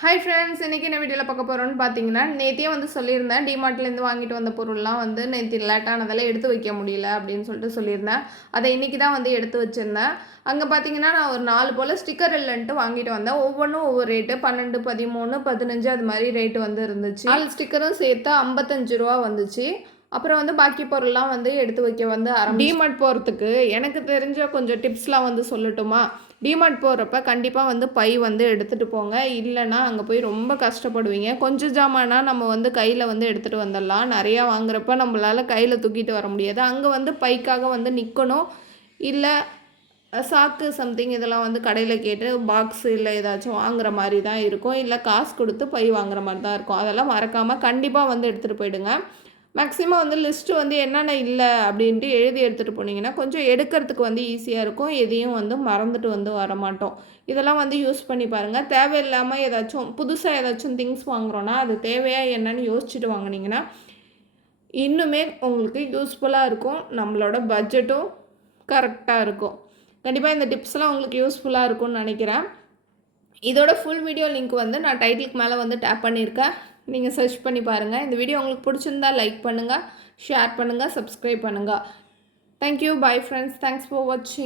Hi friends, இன்றைக்கி என்ன வீடியோவில் பார்க்க போகிறோன்னு பார்த்தீங்கன்னா, நேத்தியே வந்து சொல்லியிருந்தேன். டிமார்ட்லேருந்து வாங்கிட்டு வந்த பொருள்லாம் வந்து நேற்று லேட்டானதால் எடுத்து வைக்க முடியல அப்படின்னு சொல்லிட்டு சொல்லியிருந்தேன். அதை இன்றைக்கி தான் வந்து எடுத்து வச்சுருந்தேன். அங்கே பார்த்தீங்கன்னா, நான் ஒரு 4 போல் ஸ்டிக்கர் இல்லைன்ட்டு வாங்கிட்டு வந்தேன். ஒவ்வொன்றும் ஒவ்வொரு ரேட்டு 12, 13, 15 அது மாதிரி ரேட்டு வந்து இருந்துச்சு. 4 ஸ்டிக்கரும் சேர்த்து 55 ரூபா வந்துச்சு. அப்புறம் வந்து பாக்கி பொருள்லாம் வந்து எடுத்து வைக்க வந்து டிமார்ட் போகிறதுக்கு எனக்கு தெரிஞ்ச கொஞ்சம் டிப்ஸ்லாம் வந்து சொல்லட்டுமா? டிமார்ட் போகிறப்ப கண்டிப்பாக வந்து பை வந்து எடுத்துகிட்டு போங்க. இல்லைன்னா அங்கே போய் ரொம்ப கஷ்டப்படுவீங்க. கொஞ்சம் ஜாமானா நம்ம வந்து கையில் வந்து எடுத்துகிட்டு வந்துடலாம். நிறையா வாங்குறப்ப நம்மளால் கையில் தூக்கிட்டு வர முடியாது. அங்கே வந்து பைக்காக வந்து நிற்கணும். இல்லை சாக்கு சம்திங் இதெல்லாம் வந்து கடையில் கேட்டு பாக்ஸ் இல்லை ஏதாச்சும் வாங்குற மாதிரி தான் இருக்கும். இல்லை காசு கொடுத்து பை வாங்குற மாதிரி தான் இருக்கும். அதெல்லாம் மறக்காமல் கண்டிப்பாக வந்து எடுத்துகிட்டு போயிடுங்க. மேக்ஸிமம் வந்து லிஸ்ட்டு வந்து என்னென்ன இல்லை அப்படின்ட்டு எழுதி எடுத்துகிட்டு போனீங்கன்னா கொஞ்சம் எடுக்கிறதுக்கு வந்து ஈஸியாக இருக்கும். எதையும் வந்து மறந்துட்டு வந்து வரமாட்டோம். இதெல்லாம் வந்து யூஸ் பண்ணி பாருங்கள். தேவையில்லாமல் ஏதாச்சும் புதுசாக ஏதாச்சும் திங்ஸ் வாங்குகிறோன்னா அது தேவையா என்னன்னு யோசிச்சுட்டு வாங்கினீங்கன்னா இன்னுமே உங்களுக்கு யூஸ்ஃபுல்லாக இருக்கும். நம்மளோட பட்ஜெட்டும் கரெக்டாக இருக்கும். கண்டிப்பாக இந்த டிப்ஸ்லாம் உங்களுக்கு யூஸ்ஃபுல்லாக இருக்கும்னு நினைக்கிறேன். இதோட ஃபுல் வீடியோ லிங்க் வந்து நான் டைட்டிலுக்கு மேலே வந்து டேப் பண்ணியிருக்கேன். நீங்கள் சர்ச் பண்ணி பாருங்கள். இந்த வீடியோ உங்களுக்கு பிடிச்சிருந்தா லைக் பண்ணுங்கள், ஷேர் பண்ணுங்கள், சப்ஸ்கிரைப் பண்ணுங்கள். Thank you, bye friends. Thanks for வாட்சிங்.